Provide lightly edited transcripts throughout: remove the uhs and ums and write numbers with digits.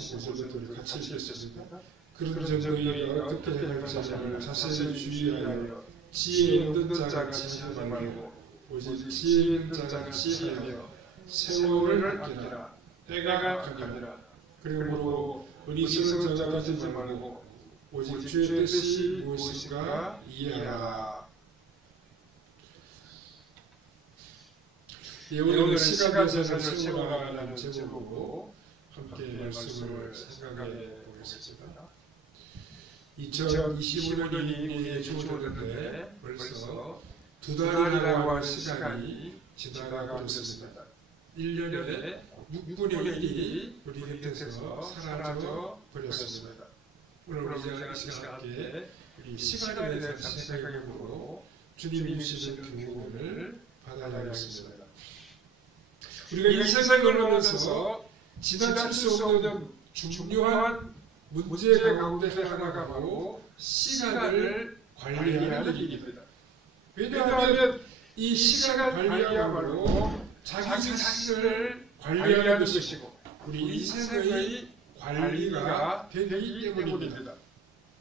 15절부터 같이 읽겠습니다. 그런 정의가 어떻게 행하자를 자세히 주의하여 지혜 없는 자같이 하지 말고 오직 지혜 있는 자같이 하여 세월을 아끼라. 때가 가까이라. 그러므로 어리석은 자가 되지 말고 오직 주의 뜻이 무엇인가 이해하라. 오늘 시간 계산을 세워나가는 제목으로 함께 말씀을 생각해 보겠습니다. 2025년이 우리에게 주어졌는데 벌써 두 달이라고 할 시간이 지나가고 있습니다. 1년에 6분의 1이 우리 곁에서 사라져 버렸습니다. 오늘 우리가 이 시간 함께 우리 시간에 대해서 생각해보고 주님이 주시는 교훈을 받아야겠습니다. 우리가 인생을 걸으면서 지나칠 수 없는 중요한 문제 가운데 하나가 바로 시간을 관리하는 일입니다. 왜냐하면 이 시간 관리야말로 자기 자신을 관리하는 것이고 우리 인생의 관리가 되기 때문입니다.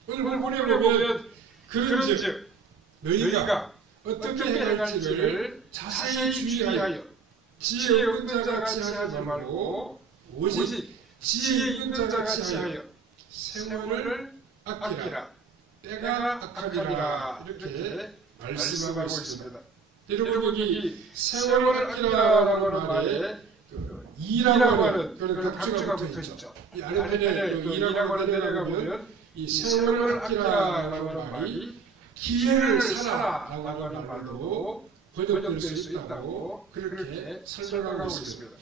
오늘 보내보면 그런즉 너희가 어떻게 해야 할지를 자세히 주의하여 지혜 없는 자같이 하지 말고 오직 지혜 있는 자같이 하여 세월을 아끼라. 때가 악하리라. 이렇게 말씀하고 있습니다. 여러분 여기 세월을 아끼라라고 하는 말에 이라고 하는 그런 각주가 붙어있죠. 이 아래편에 이라고 하는 데가 보면 이 세월을 아끼라라고 하는 말이 기회를 살아라고 하는 말로 번역될 수 있다고 그렇게 설명하고 있습니다.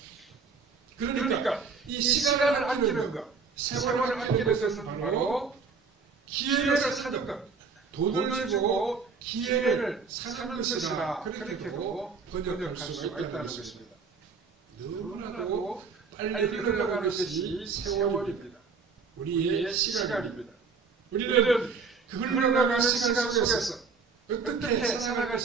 그러니까 이 시간을 아끼는 것, 세월을 아끼는 것은 바로 기회를 사는 것, 돈을 주고 기회를 사는 것이라 그렇게도 번역할 수가 있다는 것입니다. 너무나도 빨리 흘러가는 것이 세월입니다. 우리의 시간입니다. 우리는 그 흘러가는 시간 속에서 어떻게 살아갈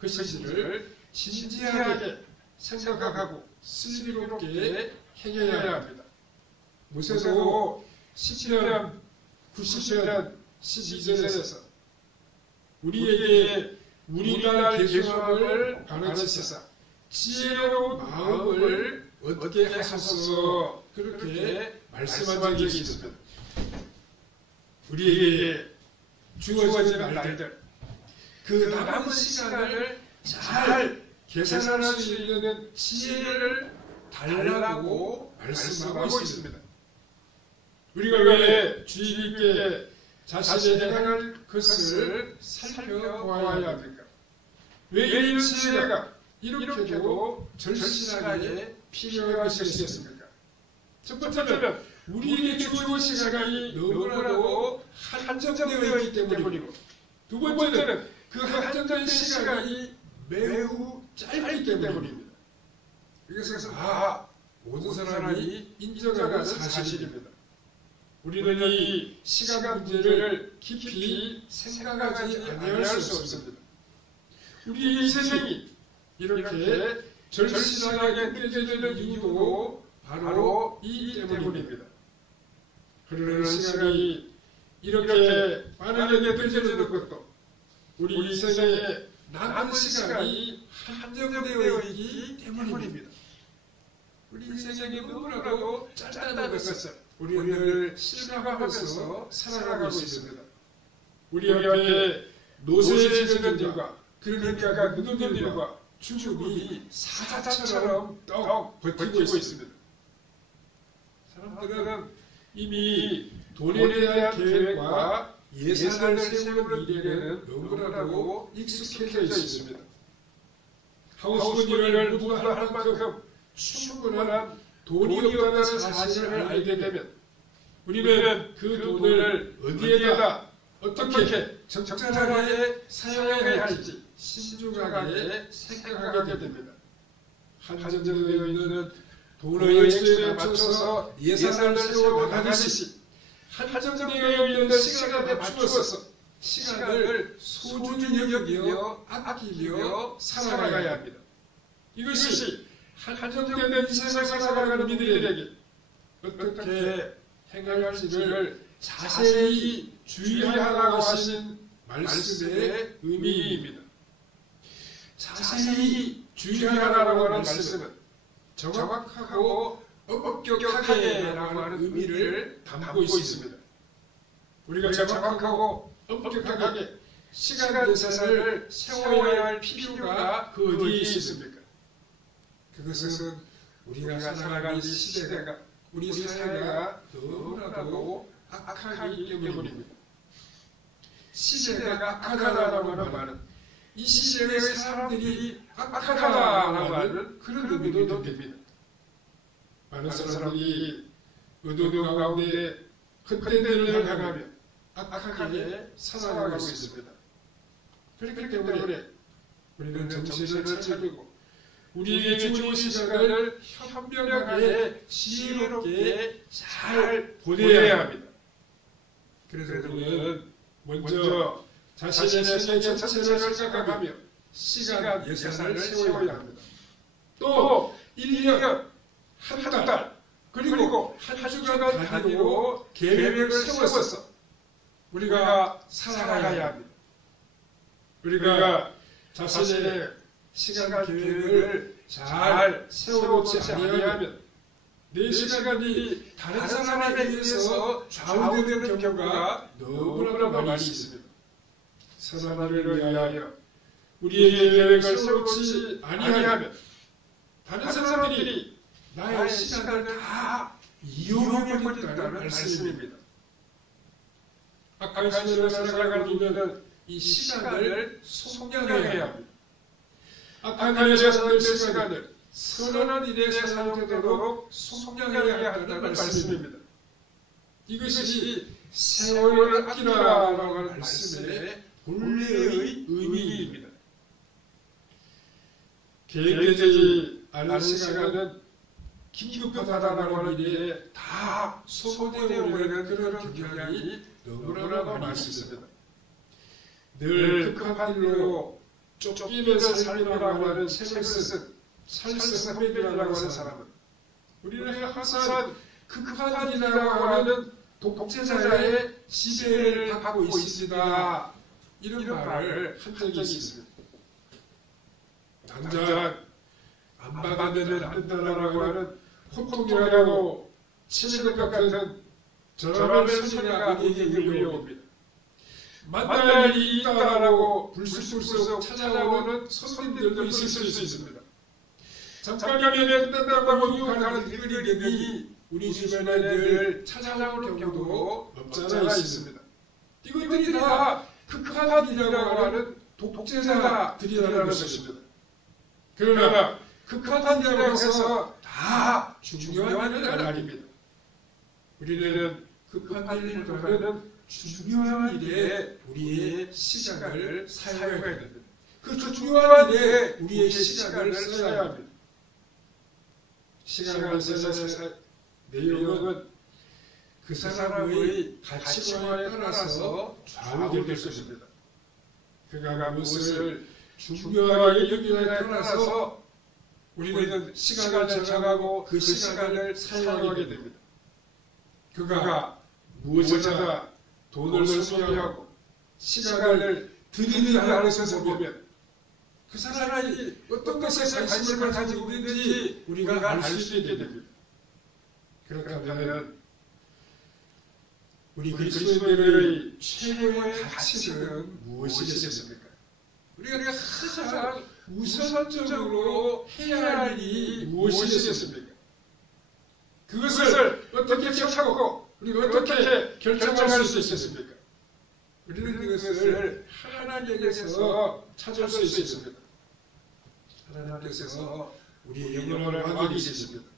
것인지를 진지하게 생각하고 슬기롭게 행해야 합니다. 모세도 10편, 90편, 12절에서 우리에게 우리 날 계수함을 가르치사 지혜로운 마음을 얻게 하소서 그렇게 말씀한 적이 있습니다. 우리에게 주어진 날들 그 남은 시간을 잘 계산할 수 있는 지혜를 달라고 말씀하고 있습니다. 우리가 왜 주의 깊게 자신이 행할 것을 살펴보아야 합니까? 왜 이런 지혜가 이렇게도 절실하게 필요한 것이겠습니까? 첫 번째는 우리에게 주어진 시간이 너무나도 한정되어 있기 때문이고 두 번째는 그 한정된 시간이 매우 짧기 때문입니다. 이것은 모든 사람이 인정하는 사실입니다. 우리는 이 시간 문제를 깊이 생각하지 아니할 수 없습니다. 우리 인생이 이렇게 절실하게 느껴지는 이유도 바로 이 때문입니다. 흐르는 시간이 이렇게 빠르게 느껴지는 것도 우리 인생의 남은 시간이 한정되어 있기 때문입니다. 우리 인생이 너무나도 짧다는 것을 우리는 늘 실감하면서 살아가고 있습니다. 우리 앞에 노쇠해지는 일과 그러니까 묻는 일과 죽음이 사자처럼 떡 버티고 있습니다. 사람들은 이미 돈에 대한 계획과 예산을 세우는 일에는 너무나도 익숙해져 있습니다. 하고 싶은 일을 모두 할 만큼 충분한 돈이 없다는 사실을 알게 되면 우리는 그 돈을 어디에다 어떻게 적절하게 사용해야 할지 신중하게 생각하게 됩니다. 한정되어 있는 돈의 액수에 맞춰서 예산을 세워 나가듯이 한정되어 있는 시간에 맞추어서 시간을 소중히 여기며 아끼며 살아가야 합니다. 이것이 한정된 인생을 살아가는 우리들에게 어떻게 행할지를 자세히 주의하라고 하신 말씀의 의미입니다. 자세히 주의하라고 하는 말씀은 정확하고 엄격하게라고 하는 의미를 담고 있습니다. 우리가 정확하고 엄격하게 시간 계산을 세워야 할 필요가 그 어디에 있습니까? 그것은 우리가 살아가는 시대가 우리 사회가 너무나도 악하기 때문입니다. 시대가 악하다라고 하는 말은 이 시대의 사람들이 악하다라고 하는 그런 의미도 됩니다. 많은 사람들이 어두운 가운데 헛된 일을 행하며 악하게 살아가고 있습니다. 그렇기 때문에 우리는 정신을 차리고 우리에게 주어진 시간을 현명하게 지혜롭게 잘 보내야 합니다. 그래서 우리는 먼저 자신의 생애 전체를 생각하며 시간 예산을 세워야 합니다. 또 1년, 한 달, 그리고 한 주간 단위로 계획을 세워서 우리가 살아가야 합니다. 우리가 자신의 시간 계획을 잘 세워놓지 아니하면 내 시간이 다른 사람에 의해서 좌우되는 경우가 너무나 많이 있습니다. 선한 일을 위하여 우리의 계획을 세워놓지 아니하면 다른 사람들이 나의 시간을 다 이용해버린다는 말씀입니다. 악한 시대를 살아가는 우리는 이 시간을 속량해야 합니다. 악한 일에 사용될 시간을 선한 일에 사용되도록 속량해야 한다는 말씀입니다. 이것이 세월을 아끼라라고 하는 말씀의 본래의 의미입니다. 계획되지 않은 시간은 긴급하다라고 하는 일에 다 소모되어버리는 그런 경향이 너무나 많이 있습니다. 늘 급한 일로 쫓기면서 삶이라고 하는 책을 쓴 찰스 홈베이라고 하는 사람은 우리는 항상 급한 일이라고 하는 독재자의 지배를 받고 있습니다. 이런 말을 한 적이 있습니다. 당장 안 받으면 안 된다라고 하는 혼통이라고 치는 것 같은 저런 소리가 우리에게 울려옵니다. 만날 일이 있다라고 불쑥불쑥 찾아오는 손님들도 있을 수 있습니다. 잠깐이면 끝난다고 유혹하는 일들이 우리 주변에 늘 찾아오는 경우도 없잖아 있습니다. 이것들이 다 급한 일이라고 하는 독재자들이라는 것입니다. 그러나 급한 일이라고 해서 다 중요한 일은 아닙니다. 우리는 급한 일보다는 중요한 일에 우리의 시간을 사용해야 됩니다. 그 중요한 일에 우리의 시간을 써야 합니다. 시간을 써야 내용은 그 사람의 가치관에 따라서 좌우될 것입니다. 그가 무엇을 중요하게 여기냐에 따라서 우리는 시간을 정하고 그 시간을 사용하게 됩니다. 그가 무엇에다 돈을 소비하고 시간을 들이는 것을 보면 그 사람이 어떤 것에 관심을 가지고 있는지 우리가 알 수 있게 됩니다. 그렇다면 우리 그리스도인들의 최고의 가치는 무엇이겠습니까? 우리가 가장 우선적으로 해야 할 일이 무엇이겠습니까? 그것을 어떻게 찾고 우리가 어떻게 결정할 수 있겠습니까? 우리는 그것을 하나님께서 찾을 수 있습니다. 하나님께서 우리의 영혼을 맡기십니다.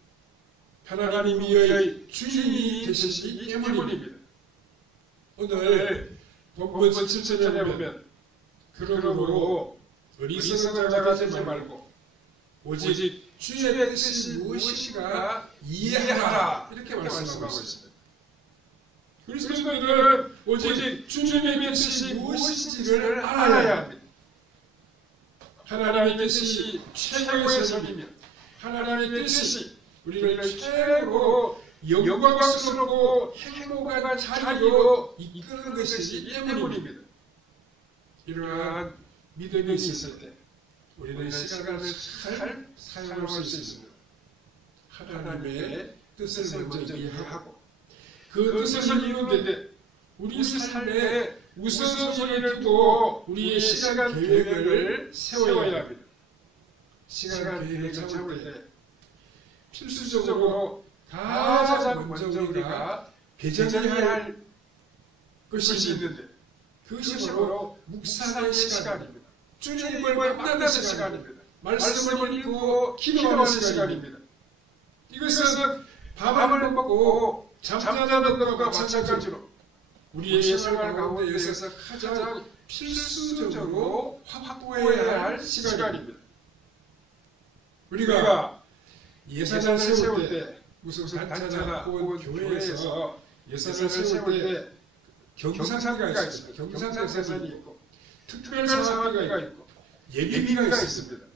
하나님이 주인이 되시기 때문입니다. 오늘 본문 7절에 보면 그러므로 어리석은 자가 되지 말고 오직 주의 뜻이 무엇인가 이해하라 이렇게 말씀하고 있습니다. 그리스도인들은 오직 주님의 뜻이 무엇인지를 알아야 합니다. 하나님의 뜻이 최고의 삶이며 하나님의 뜻이 우리를 최고로 영광스럽고 행복한 자리로 이끄는 것이기 때문입니다. 이러한 믿음이 있을 때 우리는 시간을 잘 사용할 수 있습니다. 하나님의 뜻을 먼저 이해하고 그 뜻을 이루는데 우리 삶에 우선순위를 두고 우리의 시간 계획을 세워야 합니다. 시간 계획을 세울 때 필수적으로 가장 먼저 우리가 배정해야 할 것이 있는데 그것이 바로 묵상의 시간입니다. 주님을 만나는 시간입니다. 말씀을 읽고 기도하는 시간입니다. 이것은 밥을 먹고 잠자는 것과 마찬가지로 우리의 생활 가운데에서 가장 필수적으로 확보해야 할 시간입니다. 우리가 예산을 세울 때 무슨 단체나 혹은 교회에서 예산을 세울 때 경상비가 있습니다. 경상예산이 있고 특별 상황비가 있고 예비비가 있습니다.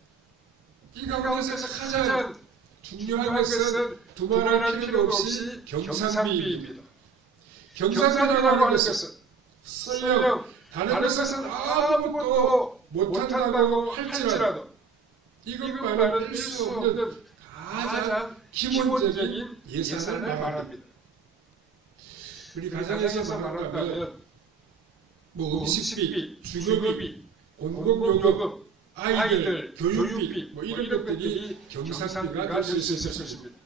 이 가운데서 가장 중요한 것은 두말할 필요가 없이 경상비입니다. 경상비라고 하는 것은 설령 다른 것은 아무것도 못한다고 할지라도 이것만은 뺄 수 없는 가장 기본적인 예산을 말합니다. 우리 가정에서 말한다면 음식비, 주거비, 공공요금, 아이들 교육비 이런 것들이 경상비가 될 수 있을 것입니다.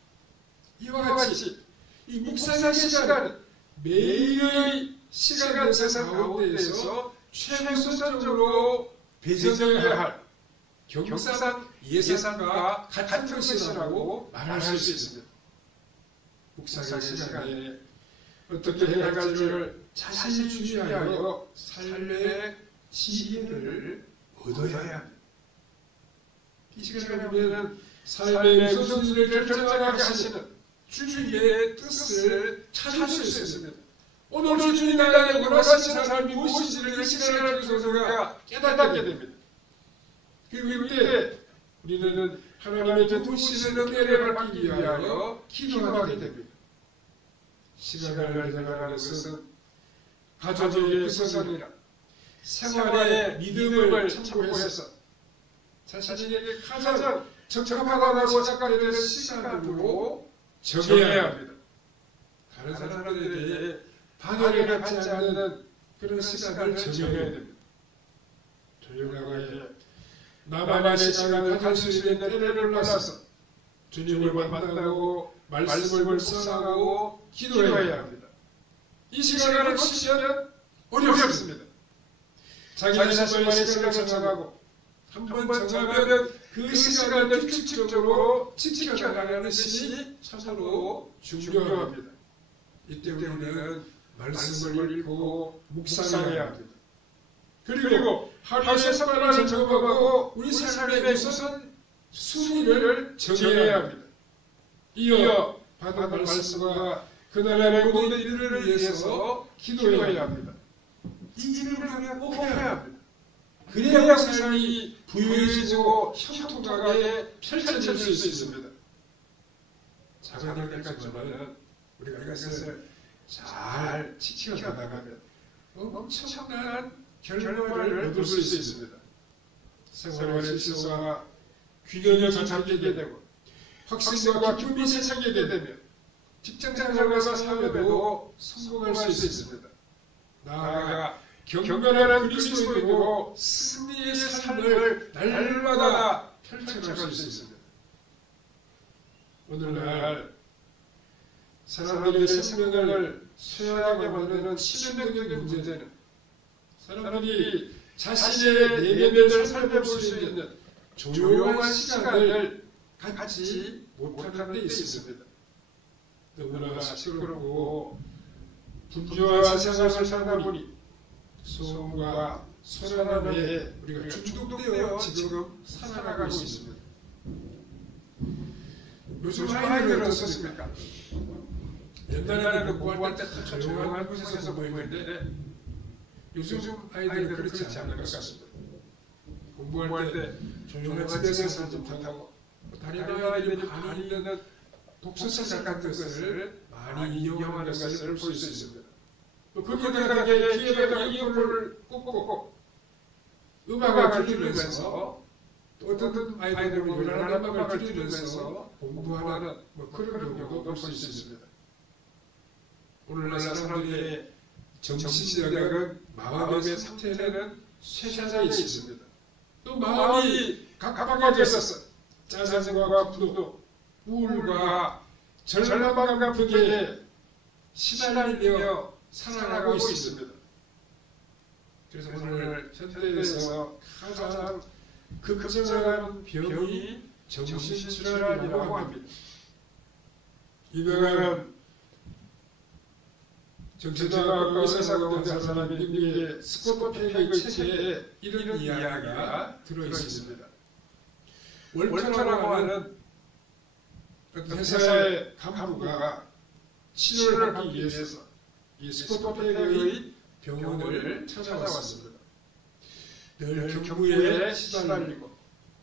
이와 같이 이 묵상의 시간은 매일의 시간 예산 가운데에서 최우선적으로 배정해야 할 경상 예산과 같은 것이라고 말할 수 있습니다. 묵상의 시간에 어떻게 해야 할지를 자세히 주의하여 삶의 지혜를 얻어야 합니다. 이 시간에 우리는 삶의 우선순위를 결정하게 하시는 주님의 뜻을 찾을 수 있습니다. 오늘 주님이 나에게 원하시는 삶이 무엇인지를 이 시간을 통해서 우리가 깨닫게 됩니다. 그리고 이때 우리는 하나님의 도우시는 은혜를 받기 위하여 기도하게 됩니다. 시간을 생각하는 것은 가족의 구성이나 생활의 믿음을 참고해서 자신에게 가장 적합하다고 생각되는 시간으로 정해야 합니다. 다른 사람들에게 방해를 받지 않는 그런 시간을 정해야 됩니다. 조용하게 나만의 시간을 가질 수 있는 때를 골라서 주님을 만나고 말씀을 묵상하고 기도해야 합니다. 이 시간을 놓치면 어렵습니다. 자기 자신만의 시간을 정하고 한번 정하면 그 시간을 규칙적으로 지켜나가는 것이 참으로 중요합니다. 이때 우리는 말씀을 읽고 묵상해야 합니다. 그리고 하루의 습관을 점검하고 우리 삶의 우선 순위를 정해야 합니다. 이어 받은 말씀과 그날의 모든 일을 위해서 기도해야 합니다. 이 일을 우리가 꼭 해야 합니다. 그래야 삶이 부유해지고 형통하게 펼쳐질 수 있습니다. 작은 일까지만은 우리가 이것을 잘 지켜나가면 엄청난 결과를 얻을 수 있습니다. 생활의 질서와 균형을 잡게 되고 확신과 기쁨이 세상에 되면 직장생활과 사업에도 성공할 수 있습니다. 나아가 경건한 그리스도인으로 승리의 삶을 날마다 펼쳐갈 수 있습니다. 오늘날 사람들의 생명을 쇠하게 만드는 치명적인 문제는 사람들이 자신의 내면을 살펴볼 수 있는 조용한 시간을 갖지 못하는 데 있습니다. 너무나 시끄럽고 분주한 세상을 살다 보니 소음과 소란함에 우리가 중독되어 지금 살아가고 있습니다. 요즘 아이들은 어떻습니까? 옛날에는 공부할 때 조용한 곳에서 모이는데 요즘 아이들은 그렇지 않은 것 같습니다. 공부할 때 조용한 집에서 살지 못하고 다른 아이들이 많이 있는 독서책 같은 것을 많이 이용하는 것을 볼 수 있습니다. 거기다가 귀에다가 이어폰을 꽂고 음악을 들으면서 또 어떤 아이들은 요란한 음악을 들으면서 공부하는 그런 경우도 볼 수 있습니다. 오늘날 사람들의 정신력은 마음의 상태는 쇠사에 있습니다. 또 마음이 각박해져서 짜증과 분노, 우울과 절망감 같은 시달리며 살아가고 있습니다. 그래서 오늘 현대에서 가장 극정한 병이 정신질환이라고 합니다. 유명한 정신의학과 의사가 된 사람이 미국의 스코트 페이의 책에 이런 이야기가 들어있습니다. 월터라고 하는 회사의 간부가 치료를 하기 위해서 이 스코트 페이의 병원을 찾아왔습니다. 늘 경무에 시달리고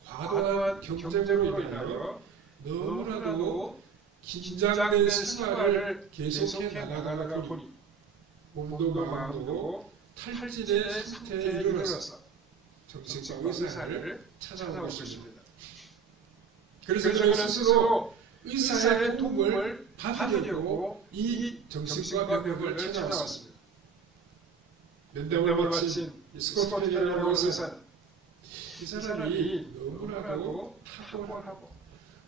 과도한 경쟁으로 인하여 너무나도 긴장된 생활을 계속해 나가다 보니 몸도 마음도 탈진의 상태에 이르러서 정신과 의사를 찾아오고 있습니다. 그래서 저는 스스로 의사의 도움을 받으려고 이 정신과 병원을 찾아왔습니다. 면담을 마친 스코트 페이라고 의사는 이 사람이 너무나도 탁월하고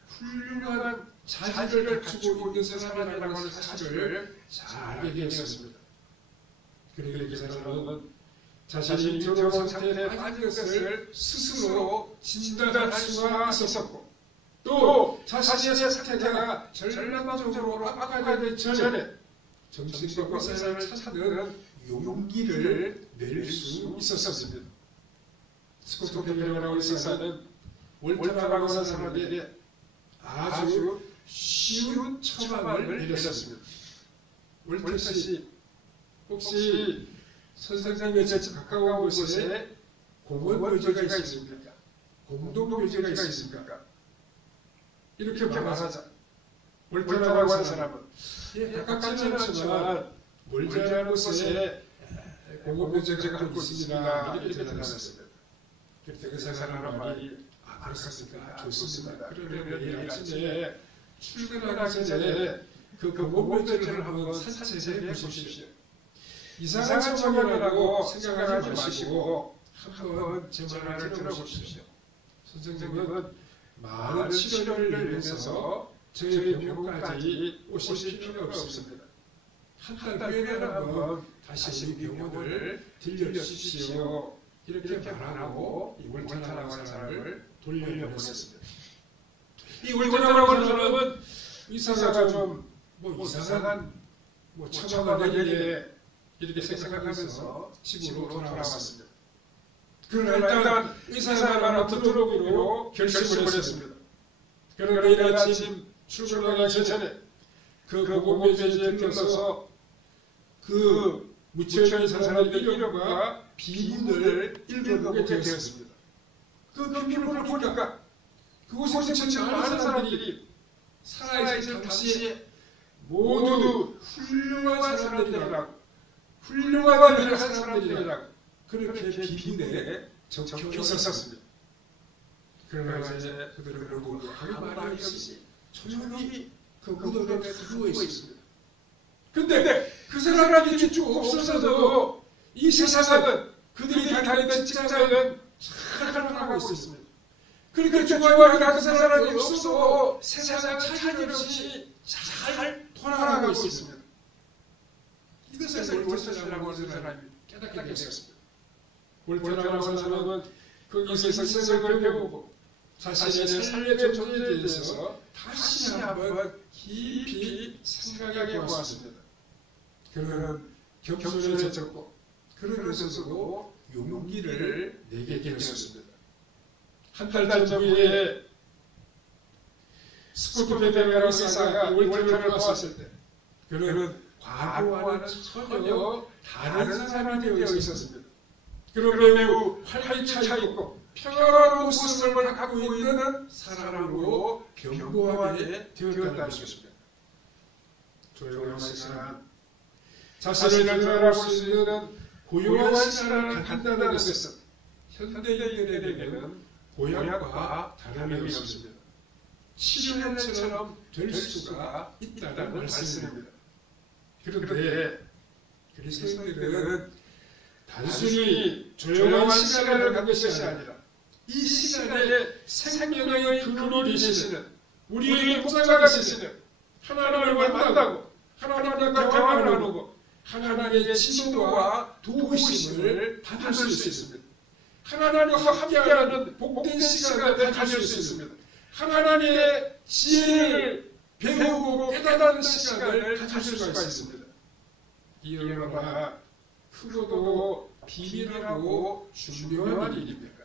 훌륭한 자질을 갖추고 있는 사람이라고 하는 사실을 잘 알게 되었습니다. 그러기에 이 사람은 자신이 병원 상태에 빠진 것을 스스로 진단할 수가 있었고 또 자신의 상태가 절망적으로 악화되기 전에 정신과 의사를 찾는 용기를 낼 수 있었습니다. 스코트 페이라고 의사는 월터라고 하는 사람에게 아주 쉬운 처방을 내렸습니다. 월터 씨, 혹시 선생님의 집 가까운 곳에 공원 묘지가 있습니까? 공동 묘지가 있습니까? 이렇게 말하자. 월터라고 하는 사람은 가깝지는 않지만 멀지 않은 곳에 공원 묘지가 갖고 있습니다. 이렇게 대답했습니다. 그때 그 사람은 말이 그렇습니까? 좋습니다. 그러면 내일 아침에 출근하기 전에 그 공원 묘지를 한번 산책해 보십시오. 이상한 처방이라고 생각하지 마시고 한번 제 말을 들어보십시오. 선생님은 많은 치료를 위해서 저희 병원까지 오실 필요가 없습니다. 한 달 후에는 한번 다시 우리 병원을 들려주십시오. 이렇게 말하고 이 월터라고 하는 사람을 돌려보냈습니다. 이 월터라고 하는 사람은 의사가 좀 이상한 처방을 내리게 이렇게 생각하면서 집으로 돌아왔습니다. 그러나 일단 의사의 말을 들어보기로 결심을 했습니다. 그러나 내일 아침 출근하기 전에 그 공원 묘지에 들러서 그 묻혀있는 사람의 이름과 비문을 읽어보게 되었습니다. 그 비문을 보니까 그곳에 지친 많은 사람들이 살아있을 당시에 모두 훌륭한 사람들이라고 훌륭한 일을 한 사람들이라고 그렇게 비문에 적혀 있었습니다. 그러나 이제 그들은 모두 아무 말이 없이 조용히 그 무덤에 누워 있습니다. 근데 그 사람이 쭉 없어져도 이 세상은 그들이 다니던 직장은 잘 돌아가고 있습니다. 그러니까 중요한 그 사람이 없어도 세상은 차질 없이 잘 돌아가고 있습니다. 이것을 월터라고 하는 사람이 깨닫게 되었습니다. 월터라고 하는 사람은 거기서 인생을 배우고 자신의 삶의 존재에 대해서 다시 한번 깊이 생각해 보았습니다. 그는 겸손을 졌고 그러면서도 용기를 내게 되었습니다. 한 달 전후에 스코트 페이라고 의사가 월터를 보았을 때 그는 과거와는 전혀 다른 사람이 되어 있었습니다. 그는 매우 활기차 있고 평화로운 모습을 갖고 있는 사람으로 견고하게 되었다는 것입니다. 조용한 시간, 자신을 드러낼 수 있는 고요한 시간을 갖는다는 것은 현대인들에게는 보약과 다름이 없습니다. 치료처럼 될 수가 있다는 말씀입니다. 그런데 그리스도인들은 단순히 조용한 시간을 갖는 것이 아니라 이 시간에 생명의 근원이 되시는 우리의 목자가 되시는 하나님을 만나고 하나님과 대화를 나누고 하나님의 지도와 도우심을 받을 수 있습니다. 하나님과 함께하는 복된 시간을 가질 수 있습니다. 하나님의 지혜를 배우고 깨닫는 시간을 가질 수가 있습니다. 이 얼마나 크고도 비밀하고 중요한 일입니까?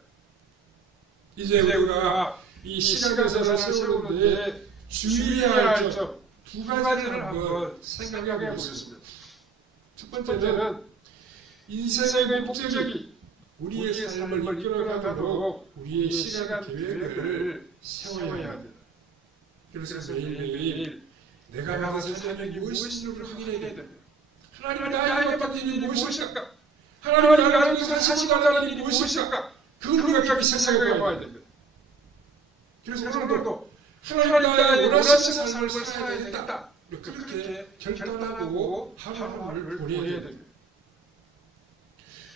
이제 우리가 이 시간에서 세우는데 주의해야 할 점 두 가지를 한번 생각해 보겠습니다. 첫 번째는 인생의 목적이 우리의 삶을 이끌어가도록 우리의 시간 계획을 세워야 합니다. 그래서 매일매일 내가 받은 사명이 무엇인지를 확인해야 됩니다. 하나님 나에게 받은 일이 무엇일까? 하나님 나에게 하시고 달라는 일이 무엇일까? 그걸 우리가 생각해 봐야 됩니다. 그래서 오늘도 하나님 나에게 원하시는 삶을 살아야 되겠다. 그렇게 결단하고 하루를 보내야 됩니다.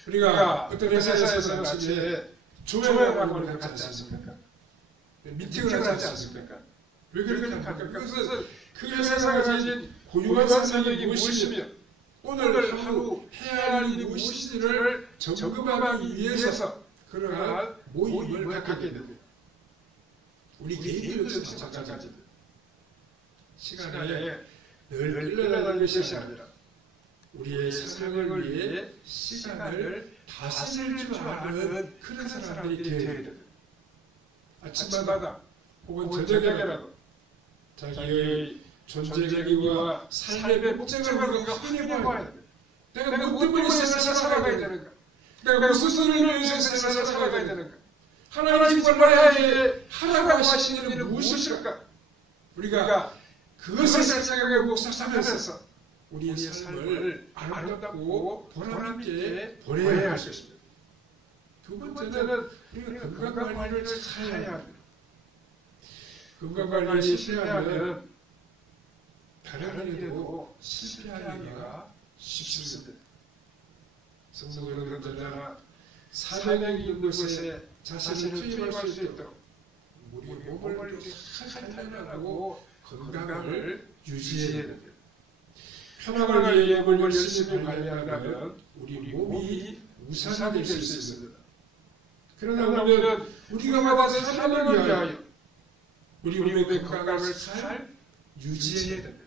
우리가 어떤 회사에서는 아침에 조회하고 하지 않습니까? 미팅을 하지 않습니까? 왜 그렇게 합니까? 그것은 그 회사가 가진 고유한 사명이 무엇이며 오늘 하루 해야 할 일이 무엇인지를 점검하기 위해서 그러한 모임을 갖게 됩니다. 우리 개인들도 마찬가지입니다. 시간에 늘 끌려나가는 것이 아니라 우리의 사명을 위해 시간을 다스릴 줄 아는 그런 사람들이 되어야 됩니다. 아침마다 혹은 저녁에라도 자기의 존재의 이유와 삶의 목적을 우리가 확인해 봐야 됩니다. 내가 무슨 때문에 세상을 살아가야 되는가? 내가 무슨 일을 위해서 세상을 살아가야 되는가? 하나님과 나에게 하라고 하시는 일은 무엇일까? 우리가 그것을 생각하고 묵상하면서 우리의 삶을 아름답고 보람있게 보내야 할 수 있습니다. 두 번째는 우리가 건강관리를 잘 해야 합니다. 건강관리에 실패하면 다른 일에도 실패하기가 쉽습니다. 성경은 언제나 사명이 있는 곳에 자신을 투입할 수 있도록 우리 몸을 한탄하고 건강을 유지해야 됩니다. 평안을 위해 몸을 열심히 관리하려면 우리 몸이 우산이 될 수 있습니다. 그러려면 우리가 받은 사명을 위하여 우리 몸의 건강을 잘 유지해야 됩니다.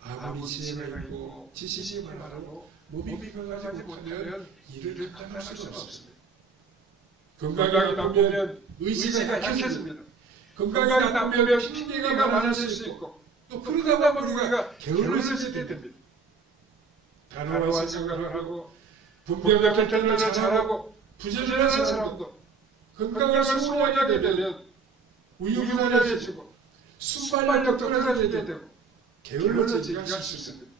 아무리 지혜가 있고 지식이 많아도 몸이 건강하지 못하면 일을 할 수가 없습니다. 건강하게 나면 의지가 약해집니다. 건강하게 나면 핑계가 많을 수 있고 또 그러다 보면 우리가 게을러지게 됩니다. 단호한 생각을 하고 분명한 결단을 잘하고 부지런한 사람도 건강을 소홀하게 되면 우유부단해지고 순발력도 떨어지게 되고 게을러지기가 쉽습니다.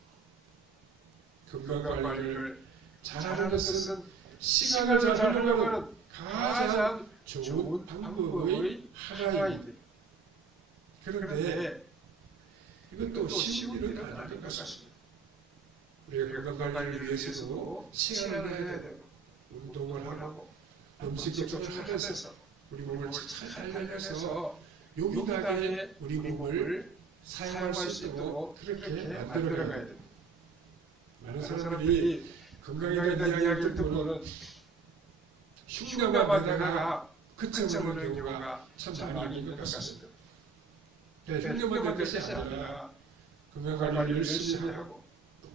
건강관리를 잘하는 것은 시간을 잘 활용하는 가장 좋은 방법의 하나입니다. 그런데 이것도 쉬운 일은 아닌 것 같습니다. 우리가 건강관리를 위해서도 시간을 내야 되고 운동을 하고 음식을 조절하면서 우리 몸을 잘 관리해서 용이하게 우리 몸을 사용할 수 있도록 그렇게 만들어 가야 됩니다. 많은 사람들이 건강에 대한 이야기를 듣고는 흉내만 그쳐버리는 경우가 참 많이 있는 것 같습니다. 흉내만 될 것이 아니라 건강관리를 열심히 하고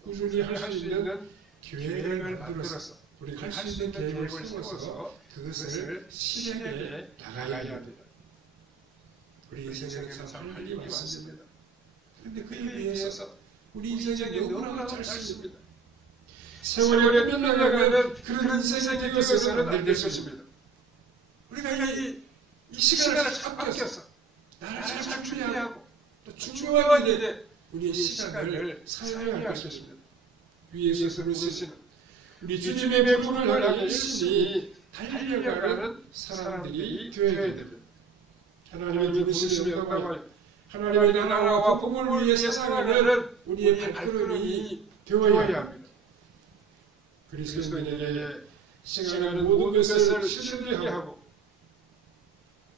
꾸준히 할 수 있는 계획을 만들어서 우리 할 수 있는 계획을 세워서 그것을 실행해 나가야 합니다. 우리 인생에서 할 일이 많습니다. 그런데 그에 비해서 우리 인생에 너무나 짧습니다. 세월이 몇 년 나가면 그런 인생이 되어서는 안 될 것입니다. 우리가 이 시간을 아껴서 나를 잘 준비하고 또 중요한 일에 우리의 시간을 사용해야 할 것입니다. 위에서 부르시는 우리 주님의 배분을 향해 열심히 달려가는 사람들이 되어야 됩니다. 하나님의 부르심에 응답하여 하나님의 나라와 복음을 위해 살아가는 우리의 발걸음이 되어야 합니다. 그리스도인에게 생각하는 모든 것을 실천하게 하고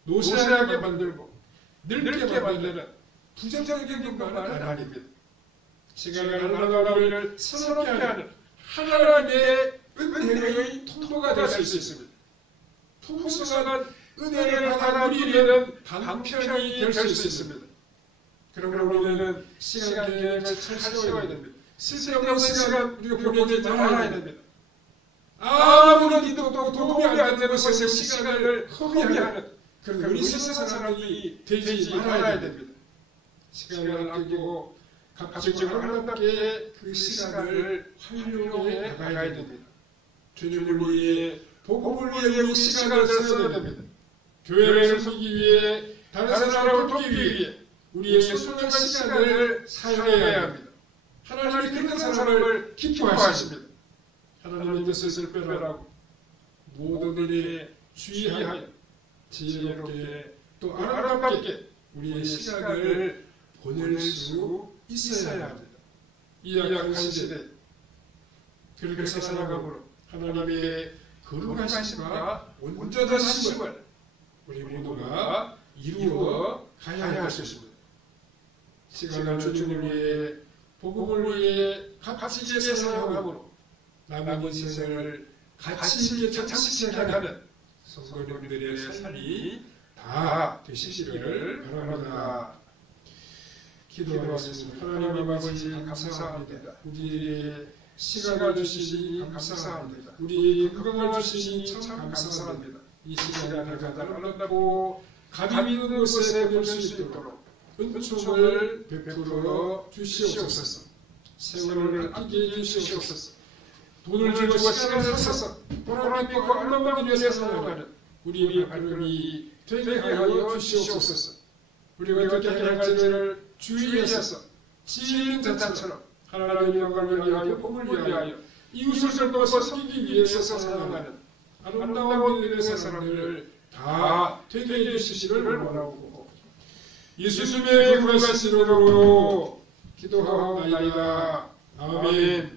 노쇠하게 만들고 늙게 만드는 부정적인 것만은 아닙니다. 생각하는 하나님을 새롭게 하는 하나님의 은혜의 통로가 될 수 있습니다. 풍성한 은혜를 받아 누리는 방편이 될 수 있습니다. 그러므로 우리는 시간 계획을 잘 세워야 됩니다. 쓸데없는 시간 우리가 보내지 말아야 됩니다. 아무런 일도 도움이 안 되는 것에 시간을 허비하는 그런 어리석은 사람이 되지 말아야 됩니다. 시간을 아끼고 값지고 아름답게 그 시간을 활용해 나가야 됩니다. 주님을 위해 복음을 위해 우리 시간을 써야 됩니다. 교회를 섬기기 위해 다른 사람을 돕기 위해 우리의 소중한 시간을 사용해야 합니다. 하나님이 그런 사람을 기뻐하십니다. 하나님의 뜻을 빼라고 모든 일에 주의하여 지혜롭게 또 아름답게 우리의 시간을 보낼 수 있어야 합니다. 이 약한 시대 그렇게 살아가므로 하나님의 거룩하심과 온전하심을 우리 모두가 이루어 가야 할 것입니다. 시간을 주님을 위해 복음을 위해 값지게 사용함으로 남은 인생을 가치 있게 장식해가는 성도님들의 삶이 다 되시기를 바랍니다. 기도하겠습니다. 하나님 아버지 감사합니다. 우리에게 시간을 주시니 감사합니다. 우리에게 건강을 주시니 참 감사합니다. 이 시간을 가장 아름답고 감 있는 곳에 보낼 수 있도록 은총을 베풀어 주시옵소서. 세월을 아끼게 해주시옵소서. 돈을 주고 시간을 써서 보람있고 아름다운 일에 살아가는 우리의 발걸음이 되게 하여 주시옵소서. 우리가 어떻게 해야 할지를 주의해서 지혜인 자처럼 하나님의 영광을 위하여 복을 위하여 이웃을 돕고 섬기기 위해서 살아가는 아름다운 일의 사람들을 다 되게 해주시기를 원하고 예수님의 거룩하신 이름으로 기도하옵나이다. 아멘.